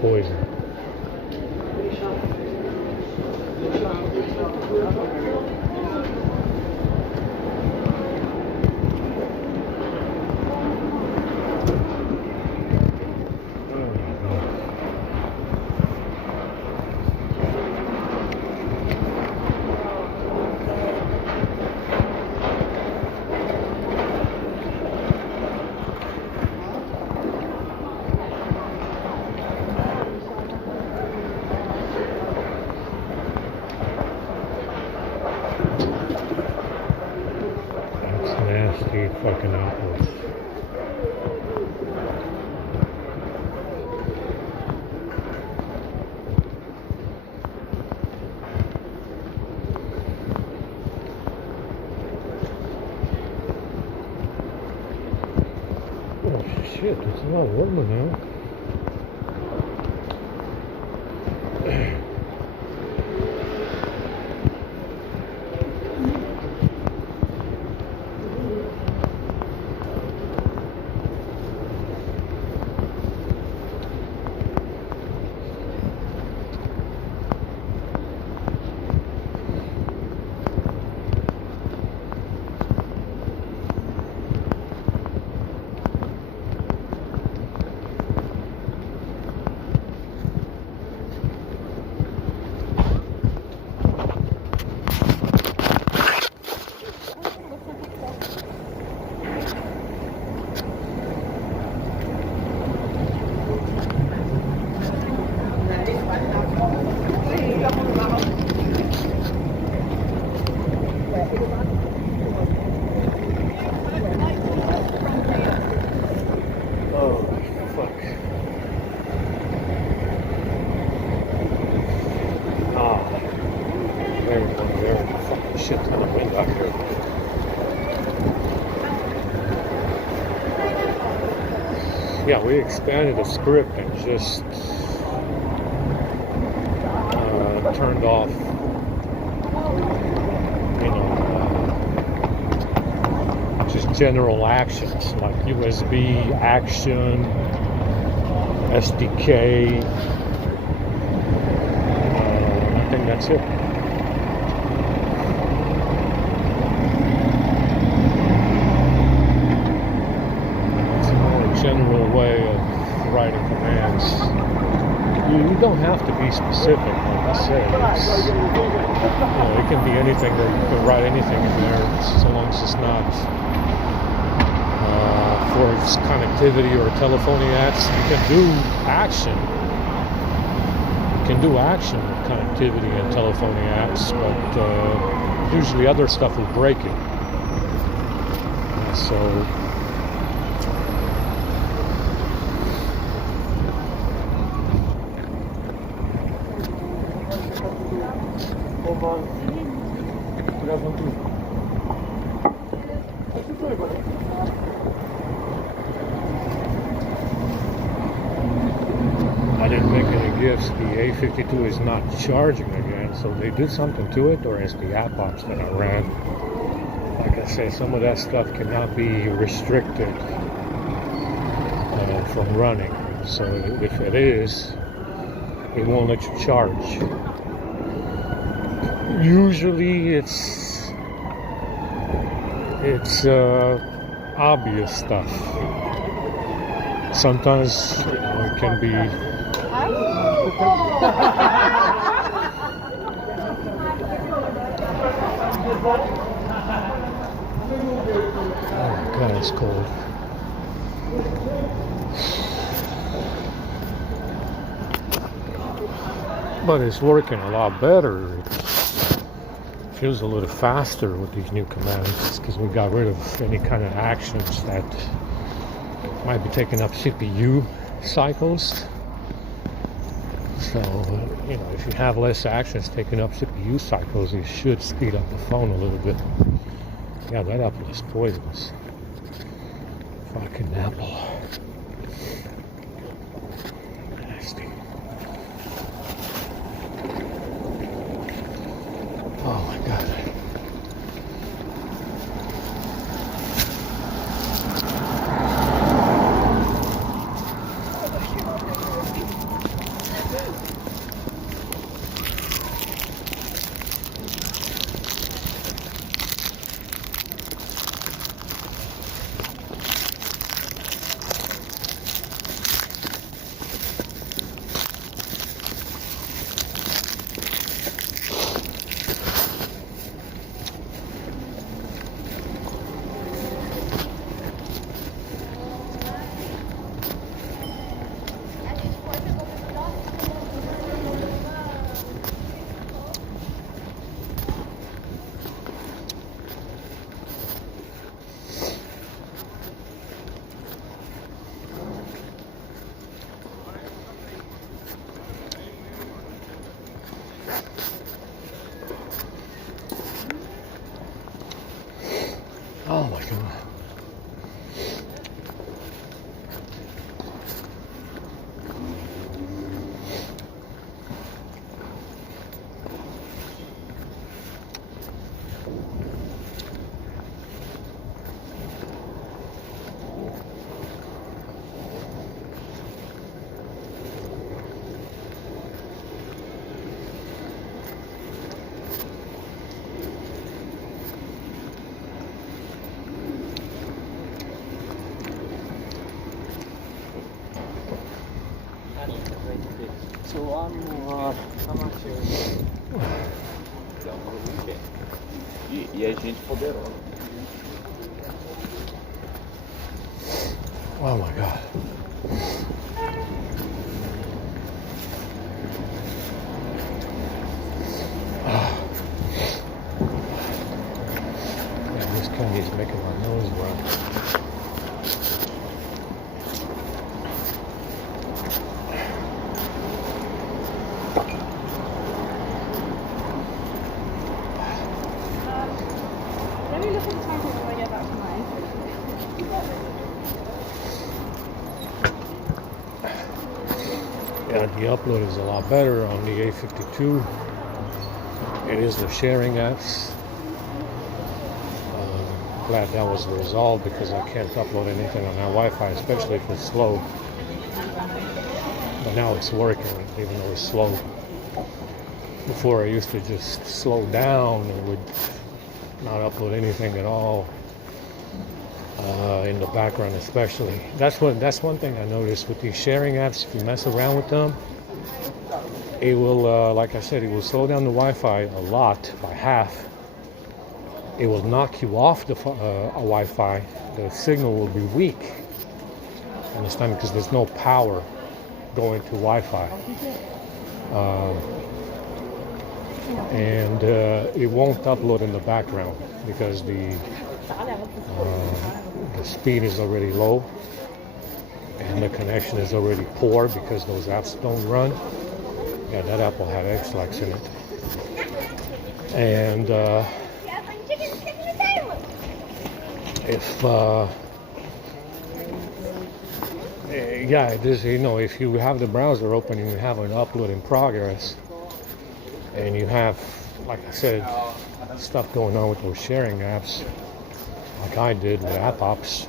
poison. Nasty fucking apples. Oh shit, it's a lot warmer now. Shit ton of wind out here. Yeah, we expanded the script and just turned off, just general actions like USB action, SDK. I think that's it. General way of writing commands. You don't have to be specific, like I said. It can be anything that you can write anything in there, so long as it's not for its connectivity or telephony apps. You can do action. You can do action with connectivity and telephony apps, but usually other stuff will break it. So. I didn't make any gifts. The A52 is not charging again, so they did something to it, or it's the app ops that I ran. Like I said, some of that stuff cannot be restricted from running. So if it is, it won't let you charge. Usually it's obvious stuff. Sometimes it can be oh god, it's cold. But it's working a lot better. It feels a little faster with these new commands because we got rid of any kind of actions that might be taking up CPU cycles. So, if you have less actions taking up CPU cycles, it should speed up the phone a little bit. Yeah, that apple is poisonous. Fucking apple. Nasty. Oh my god. How much e é gente poderosa. Oh my God. Yeah, this candy's making my nose run. Let me look at the time when I get back to mine. Yeah, the upload is a lot better on the A52. It is the sharing apps. Glad that was resolved because I can't upload anything on that Wi-Fi, especially if it's slow. But now it's working, even though it's slow. Before I used to just slow down and would not upload anything at all. In the background especially. That's one thing I noticed with these sharing apps. If you mess around with them, it will, like I said, it will slow down the Wi-Fi a lot, by half. It will knock you off the Wi-Fi. The signal will be weak. Understand? Because there's no power going to Wi-Fi. And it won't upload in the background because the speed is already low and the connection is already poor because those apps don't run. Yeah, that app will have X-Lax in it. And if yeah, it is, you know, if you have the browser open and you have an upload in progress and you have, like I said, stuff going on with those sharing apps, like I did with AppOps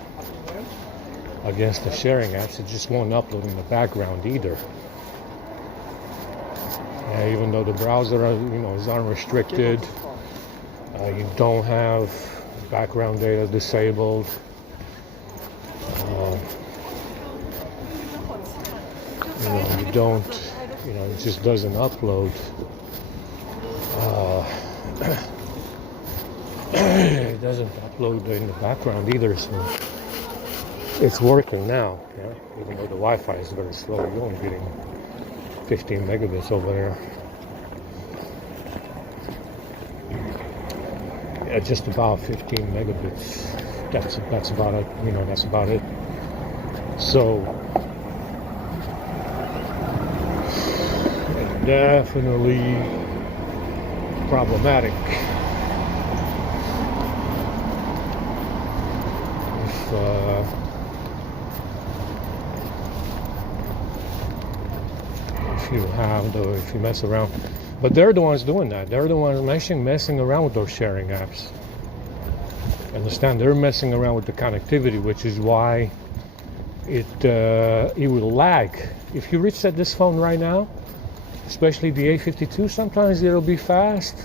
against the sharing apps, it just won't upload in the background either. Even though the browser, you know, is unrestricted, you don't have background data disabled. You know, you don't, you know, it just doesn't upload. It doesn't upload in the background either, so it's working now. Yeah? Even though the Wi-Fi is very slow, you're only getting 15 megabits over there. Yeah, just about 15 megabits. That's about it. You know, that's about it. So definitely problematic. If you mess around, but they're the ones doing that. They're the ones messing around with those sharing apps. Understand? They're messing around with the connectivity, which is why it will lag. If you reset this phone right now, especially the A52, sometimes it'll be fast.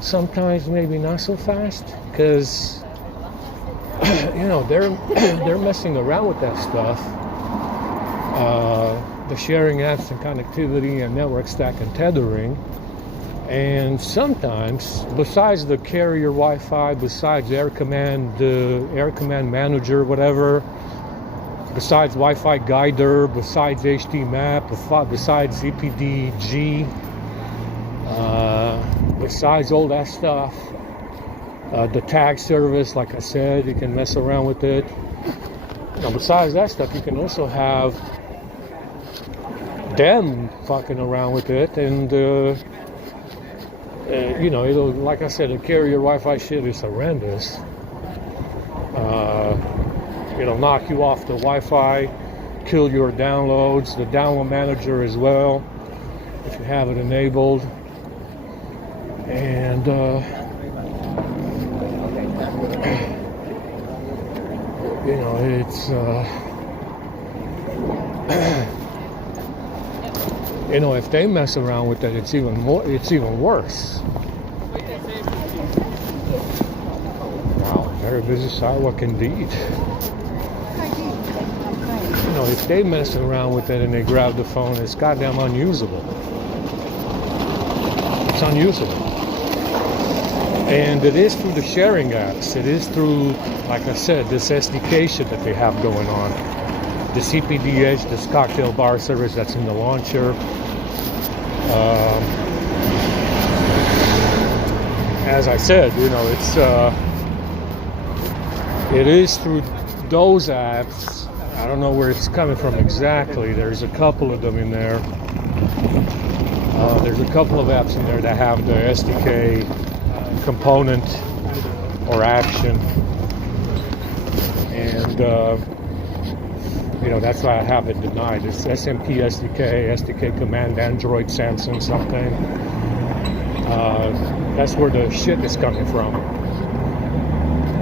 Sometimes maybe not so fast, because you know they're messing around with that stuff. The sharing apps and connectivity and network stack and tethering. And sometimes, besides the carrier Wi-Fi, besides Air Command Manager, whatever, besides Wi-Fi Guider, besides HD Map, besides EPDG, besides all that stuff, the tag service, like I said, you can mess around with it. Now, besides that stuff, you can also have them fucking around with it, and you know, it'll, like I said, the carrier Wi-Fi shit is horrendous. It'll knock you off the Wi-Fi, kill your downloads, the download manager as well, if you have it enabled. And you know, it's you know, if they mess around with it, it's even worse. Wow, very busy sidewalk indeed. You know, if they mess around with it and they grab the phone, it's goddamn unusable. It's unusable. And it is through the sharing apps. It is through, like I said, this SDK shit that they have going on. The CPD Edge, this cocktail bar service that's in the launcher. As I said, you know, it is through those apps. I don't know where it's coming from exactly. There's a couple of them in there. There's a couple of apps in there that have the SDK component or action, and you know, that's why I have it denied. It's SMP SDK Command Android Samsung something. That's where the shit is coming from.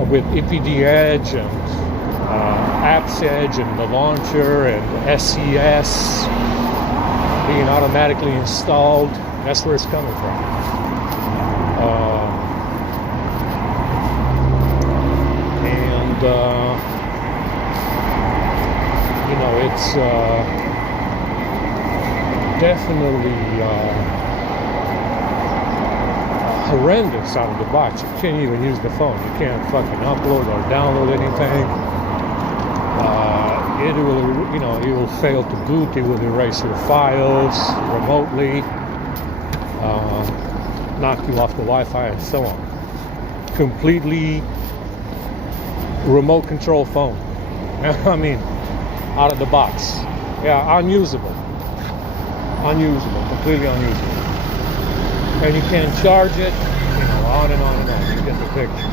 With EPD Edge and Apps Edge and the launcher and SCS being automatically installed, that's where it's coming from. You know, it's definitely horrendous out of the box. You can't even use the phone. You can't fucking upload or download anything. It will, you know, it will fail to boot. It will erase your files remotely, knock you off the Wi-Fi, and so on. Completely remote control phone. I mean, out of the box. Yeah, unusable, completely unusable. And you can't charge it, you know, on and on and on. You get the picture.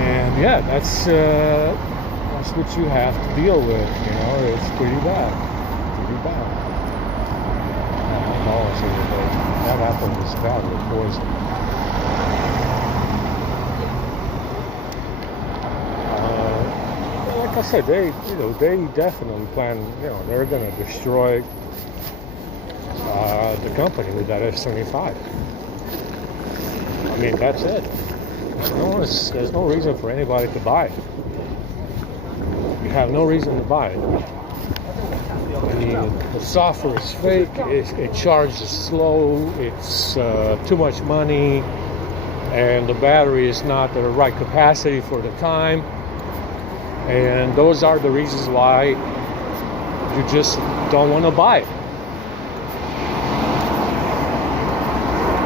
And yeah, that's what you have to deal with. You know, it's pretty bad, That apple is bad with poison. Like I said, they definitely plan. You know, they're going to destroy the company with that F-75. I mean, that's it. There's no reason for anybody to buy it. You have no reason to buy it. I mean, the software is fake. It charges slow. It's too much money, and the battery is not the right capacity for the time. And those are the reasons why you just don't want to buy it.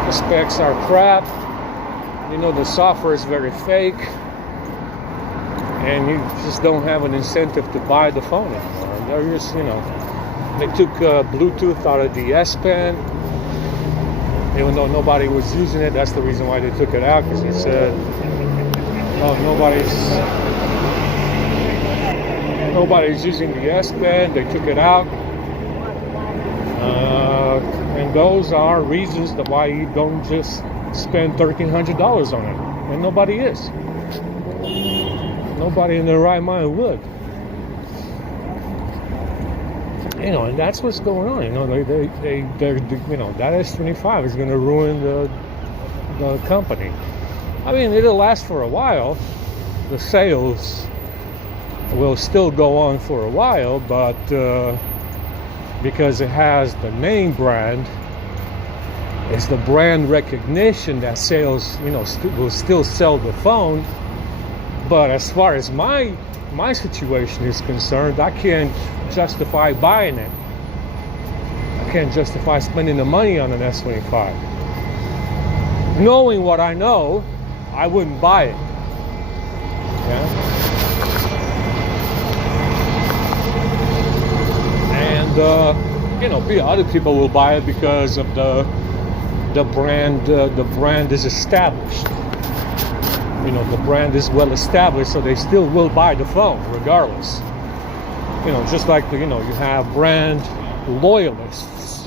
The specs are crap. You know, the software is very fake. And you just don't have an incentive to buy the phone anymore. They're just, you know, they took Bluetooth out of the S Pen. Even though nobody was using it, that's the reason why they took it out, because they said, oh, nobody's using the S Pen. They took it out. And those are reasons why you don't just spend $1,300 on it. And nobody is. Nobody in their right mind would. You know, and that's what's going on. You know, they're you know, that S25 is going to ruin the company. I mean, it'll last for a while. The sales will still go on for a while, but because it has the name brand, it's the brand recognition that sales, you know, will still sell the phone. But as far as my situation is concerned, I can't justify buying it. I can't justify spending the money on an S25. Knowing what I know, I wouldn't buy it. Yeah? And you know, other people will buy it because of the brand. The brand is established. You know, the brand is well established, so they still will buy the phone regardless. You know, just like you know, you have brand loyalists.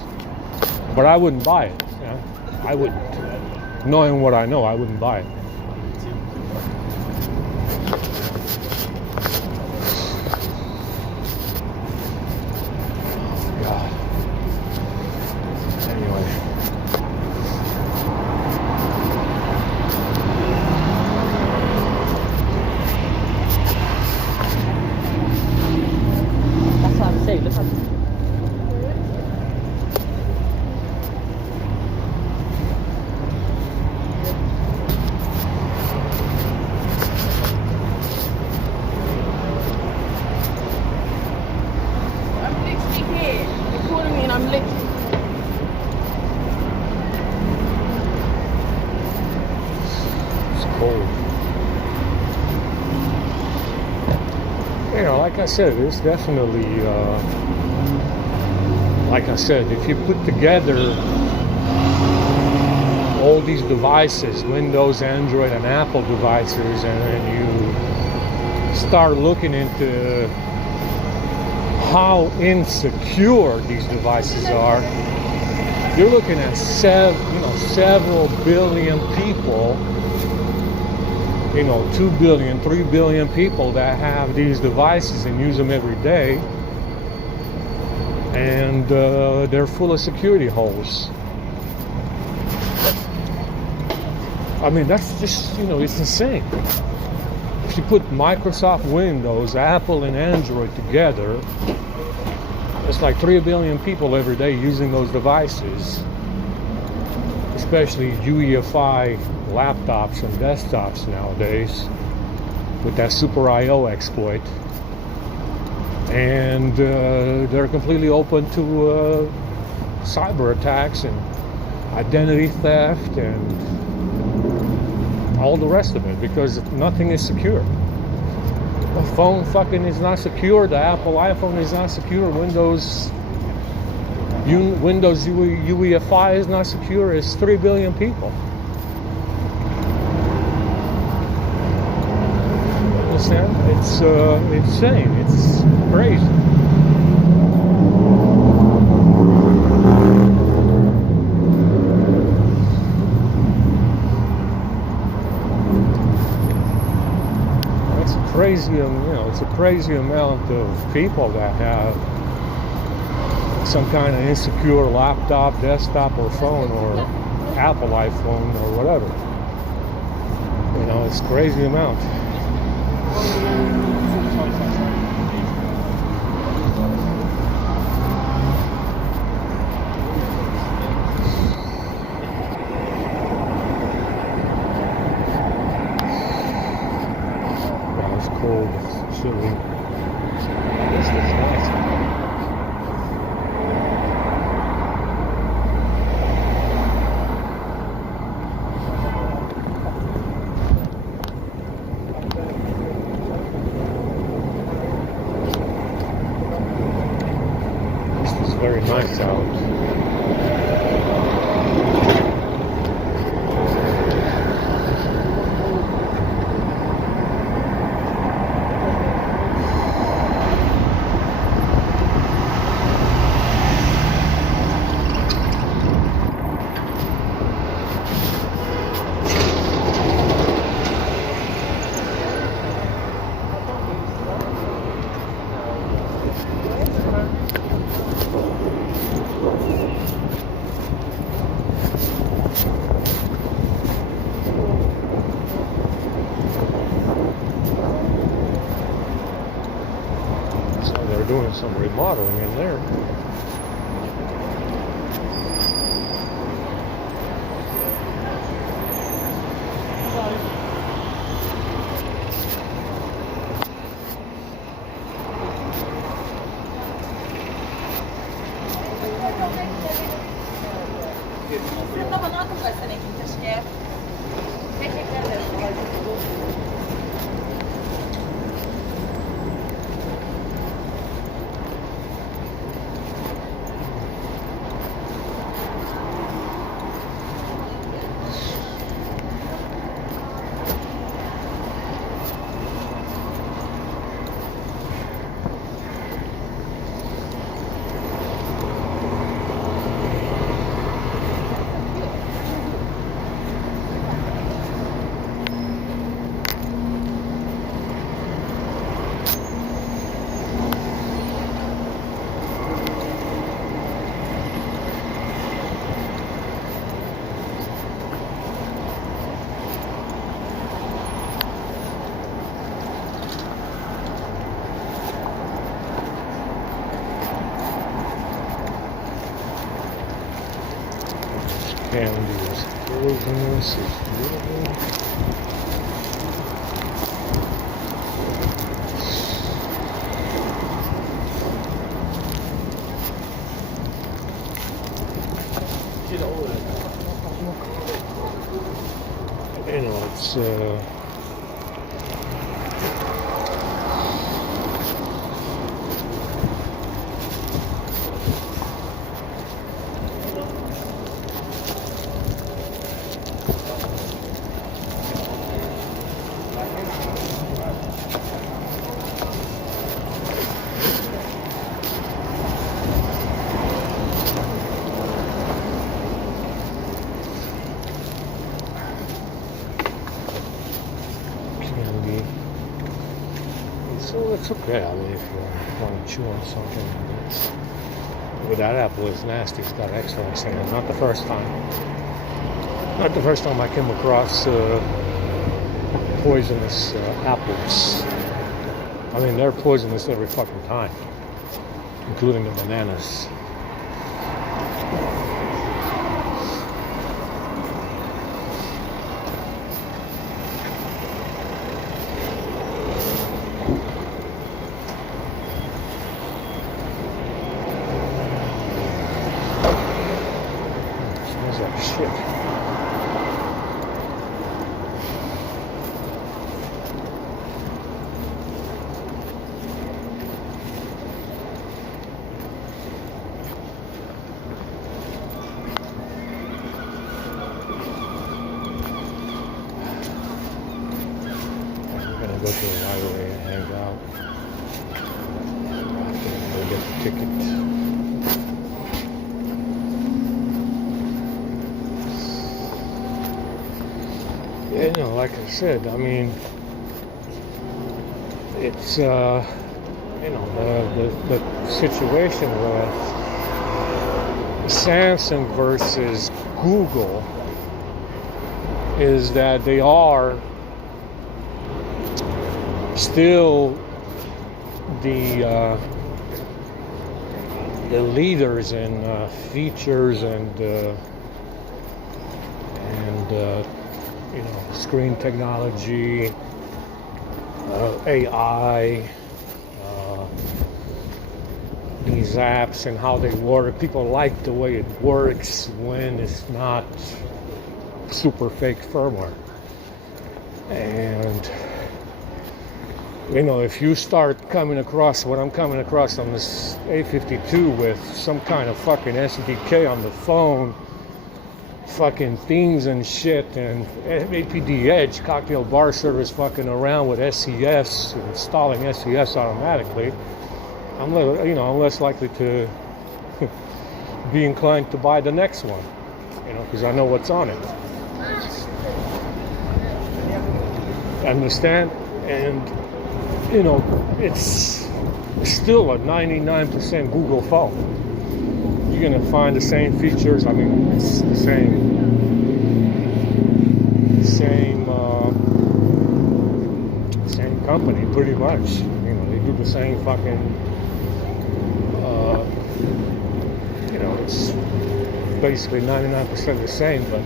But I wouldn't buy it. Yeah? I wouldn't. Knowing what I know, I wouldn't buy it. God. Anyway. Hey, look at I'm literally here. You're calling me and I'm literally. It's cold. You know, like I said, it's definitely, like I said, if you put together all these devices, Windows, Android, and Apple devices, and then you start looking into how insecure these devices are, you're looking at several billion people, 2 billion, 3 billion people that have these devices and use them every day, and they're full of security holes. I mean, that's just, it's insane. If you put Microsoft Windows, Apple, and Android together, it's like 3 billion people every day using those devices, especially UEFI laptops and desktops nowadays with that Super I/O exploit. And they're completely open to cyber attacks and identity theft and all the rest of it, because nothing is secure. The phone fucking is not secure. The Apple iPhone is not secure. Windows UEFI is not secure. It's 3 billion people. Understand? It's insane. It's crazy. It's a crazy amount of people that have some kind of insecure laptop, desktop, or phone, or Apple iPhone, or whatever. It's a crazy amount. It's cold, it's chilly. This is nice. This is very nice out. They're doing some remodeling in there. candy is poisonous as well. You know, it's candy. So it's okay. I mean, if you want to chew on something, it's, but that apple is nasty. It's got excellence in it. Not the first time. Not the first time I came across poisonous apples. I mean, they're poisonous every fucking time, including the bananas. Smells like shit. Go to the library and hang out. Go get the ticket. Yeah, you know, like I said, I mean, it's you know, the situation with Samsung versus Google is that they are still the leaders in features and you know, screen technology, AI, these apps and how they work. People like the way it works when it's not super fake firmware. And you know, if you start coming across what I'm coming across on this A52 with some kind of fucking SDK on the phone, fucking themes and shit, and APD Edge, cocktail bar service, fucking around with SES, installing SES automatically, I'm less likely to be inclined to buy the next one, you know, because I know what's on it. Understand? And you know, it's still a 99% Google phone. You're gonna find the same features. I mean, it's the same company, pretty much. You know, they do the same fucking. You know, it's basically 99% the same, but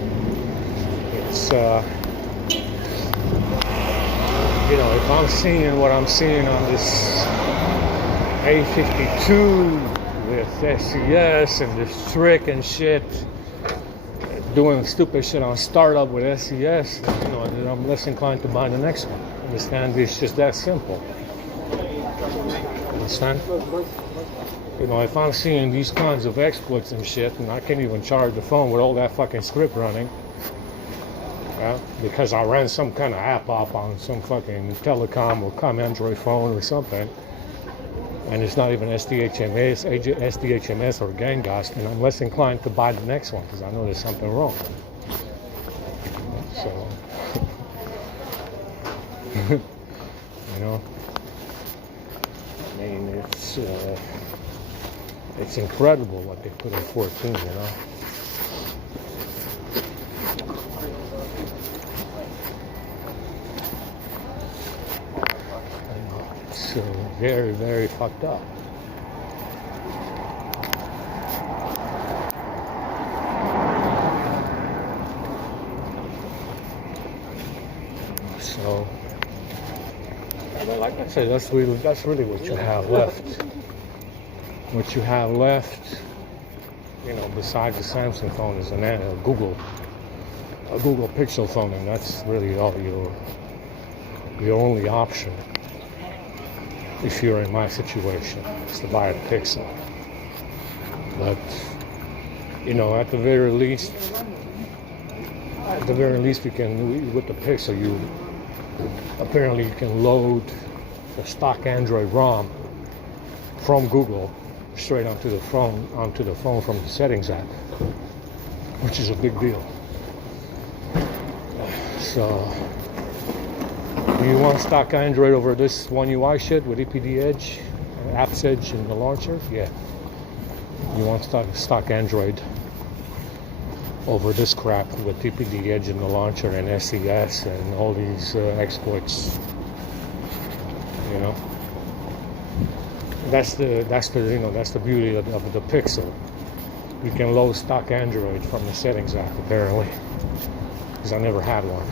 it's. You know, if I'm seeing what I'm seeing on this A52 with SES and this trick and shit, doing stupid shit on startup with SES, you know, then I'm less inclined to buy the next one. Understand? It's just that simple. Understand? You know, if I'm seeing these kinds of exploits and shit, and I can't even charge the phone with all that fucking script running, because I ran some kind of app up on some fucking telecom or Android phone or something, and it's not even SDHMS or Gangast, and I'm less inclined to buy the next one because I know there's something wrong. So, you know, I mean, it's incredible what they put in 14, you know. It's very, very fucked up. So that's really what you have left. What you have left, you know, besides the Samsung phone, is a Google Pixel phone, and that's really all your only option if you're in my situation, is to buy a Pixel. But you know, at the very least, you can, with the Pixel, you can load the stock Android ROM from Google straight onto the phone from the settings app, which is a big deal. So, do you want stock Android over this One UI shit with EPD Edge, Apps Edge, and the launcher? Yeah. You want stock Android over this crap with EPD Edge and the launcher and SES and all these exploits. You know, that's the beauty of the Pixel. You can load stock Android from the settings app, apparently, because I never had one.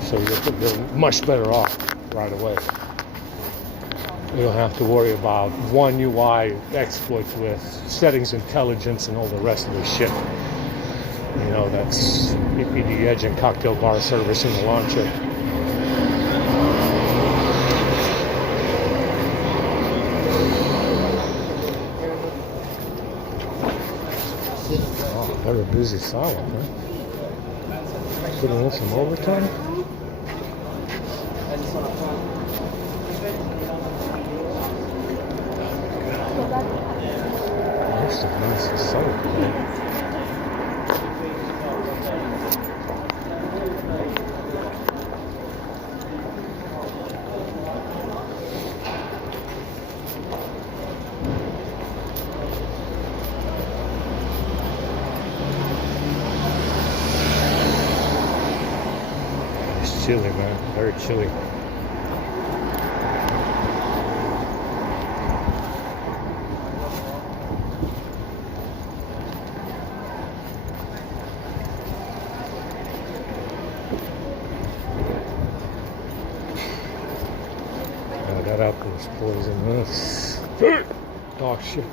So you're much better off right away. You don't have to worry about One UI exploits with settings intelligence and all the rest of the shit. You know, that's EPD Edge and cocktail bar service in the launcher. Oh, very busy salad, huh? Putting in some overtime? That's a nice salad, man. It's chilly, man. Very chilly. That apple is poisonous. Dog shit.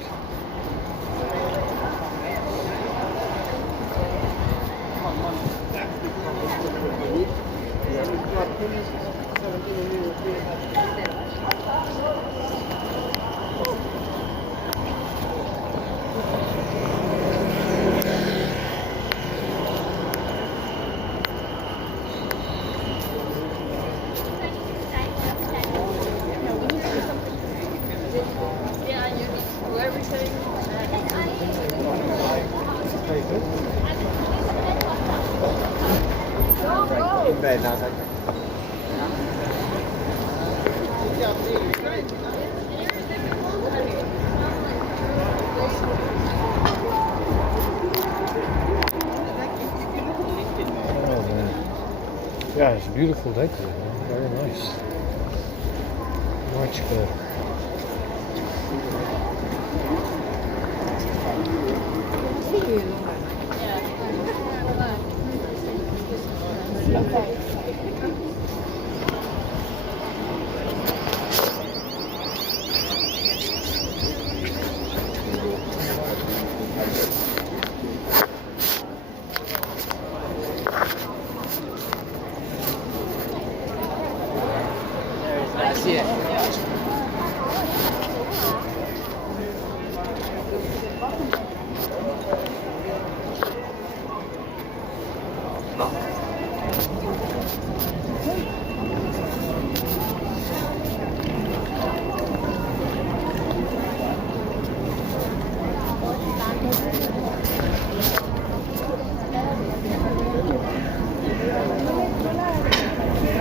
Yeah, it's a beautiful day today, man. Very nice. Much better.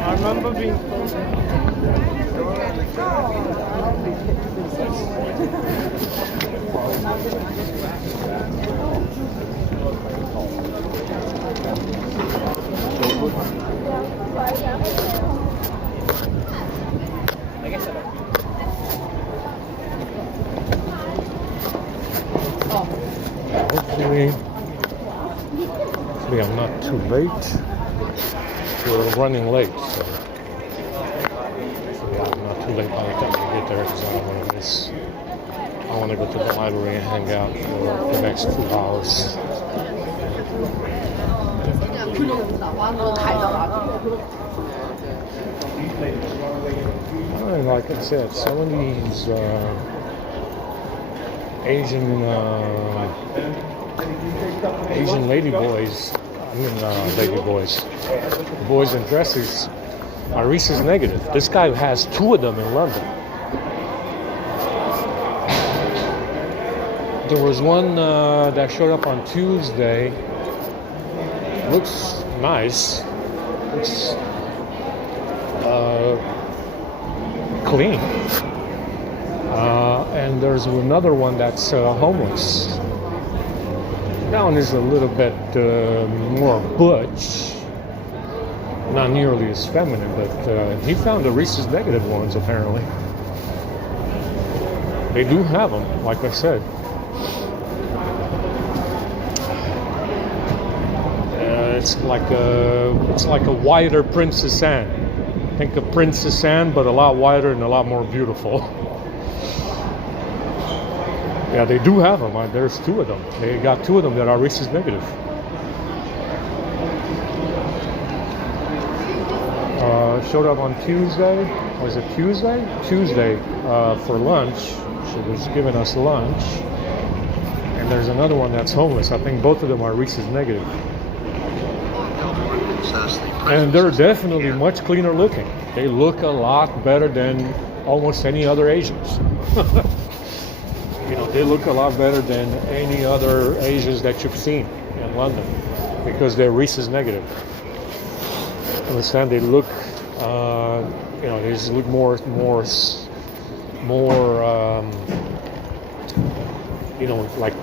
I remember being told Hopefully I'm not too late. We're running late, so time I get there because I don't want to miss. I want to go to the library and hang out for the next 2 hours. And like I said, some of these Asian lady boys, boys in dresses are rhesus negative. This guy has 2 of them in London. There was one that showed up on Tuesday. Looks nice. Looks clean. And there's another one that's homeless. That one is a little bit more butch. Not nearly as feminine, but he found the rhesus negative ones apparently. They do have them, like I said. It's like a wider Princess Anne. Think of Princess Anne, but a lot wider and a lot more beautiful. Yeah, they do have them. There's 2 of them. They got 2 of them that are rhesus negative. Showed up on Tuesday. Was it Tuesday? Tuesday for lunch. She was giving us lunch. And there's another one that's homeless. I think both of them are rhesus negative. And they're definitely much cleaner looking. They look a lot better than almost any other Asians. You know, they look a lot better than any other Asians that you've seen in London because they're rhesus negative. Understand? They look, you know, they just look more, you know, like,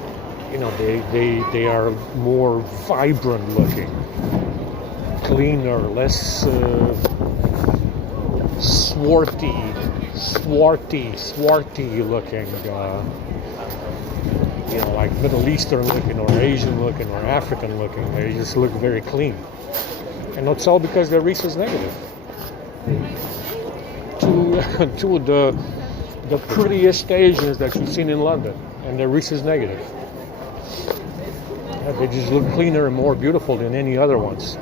you know, they are more vibrant looking. Cleaner, less swarthy looking, you know, like Middle Eastern looking or Asian looking or African looking. They just look very clean. And that's all because they're rhesus negative. Two of the prettiest Asians that you've seen in London, and they're rhesus negative. They just look cleaner and more beautiful than any other ones.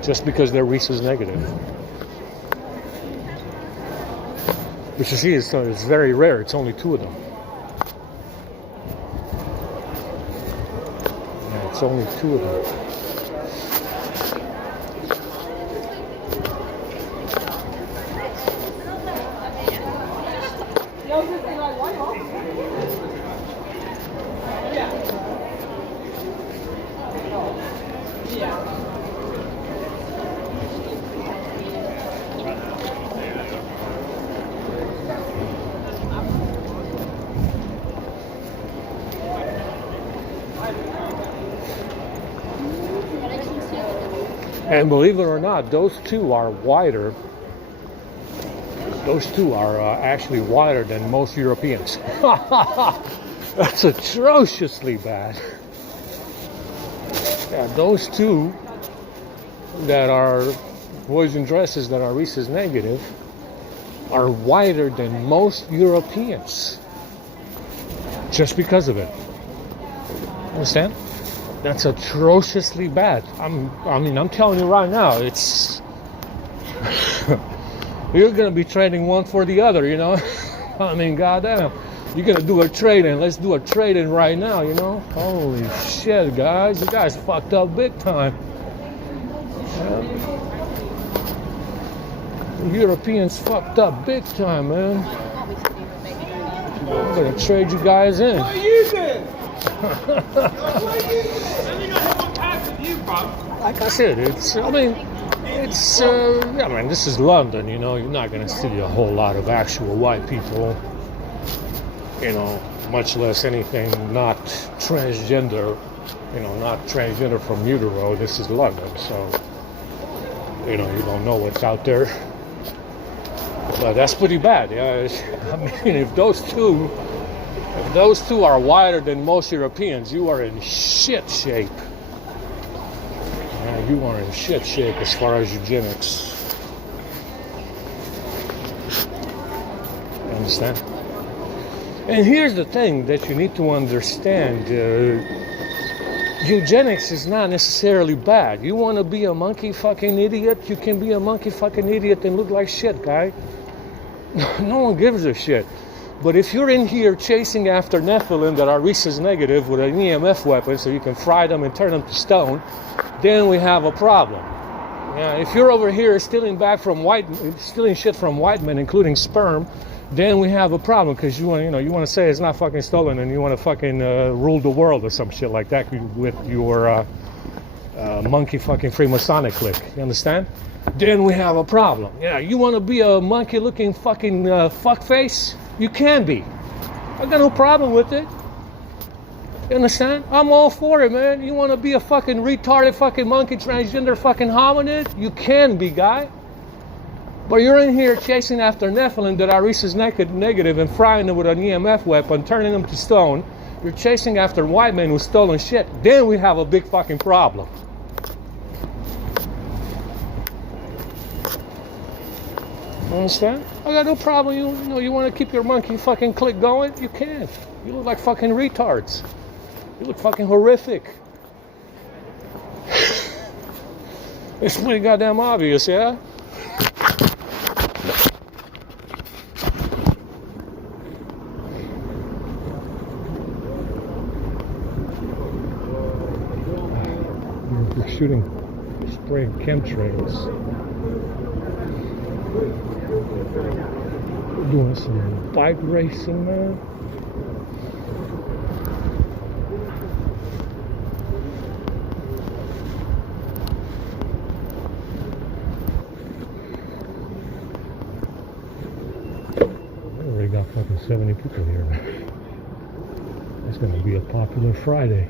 Just because they're rhesus negative. But you see, it's very rare. It's only 2 of them. Yeah, it's only 2 of them. And believe it or not, those 2 are wider. Those 2 are actually wider than most Europeans. That's atrociously bad. Yeah, those 2 that are boys in dresses that are rhesus negative are wider than most Europeans. Just because of it. Understand? That's atrociously bad. I'm telling you right now, it's you're gonna be trading one for the other, you know. I mean, goddamn, you're gonna do a trade-in. Let's do a trade-in right now, you know. Holy shit, guys, you guys fucked up big time. The Europeans fucked up big time, man. I'm gonna trade you guys in. What are you doing? Like I said, I mean, this is London, you know, you're not going to see a whole lot of actual white people, you know, much less anything not transgender, you know, not transgender from utero. This is London, so, you know, you don't know what's out there. But that's pretty bad, yeah. I mean, if those two are wider than most Europeans, you are in shit shape. You are in shit shape as far as eugenics. understand? And here's the thing that you need to understand. Eugenics is not necessarily bad. You want to be a monkey fucking idiot? You can be a monkey fucking idiot and look like shit, guy. No one gives a shit. But if you're in here chasing after Nephilim that are rhesus negative with an EMF weapon so you can fry them and turn them to stone, then we have a problem. Yeah, if you're over here stealing shit from white men, including sperm, then we have a problem, because you want to say it's not fucking stolen, and you want to fucking rule the world or some shit like that with your monkey fucking Freemasonic clique. You understand? Then we have a problem. Yeah, you want to be a monkey looking fucking fuckface? You can be. I got no problem with it. You understand? I'm all for it, man. You want to be a fucking retarded fucking monkey transgender fucking hominid? You can be, guy. But you're in here chasing after Nephilim that are rhesus negative and frying them with an EMF weapon, turning them to stone. You're chasing after white men who've stolen shit. Then we have a big fucking problem. Understand? I got no problem. You want to keep your monkey fucking clique going? You can. You look like fucking retards. You look fucking horrific. It's pretty goddamn obvious, yeah? We're shooting, spraying chemtrails. We're doing some bike racing, man. We already got fucking 70 people here. It's gonna be a popular Friday.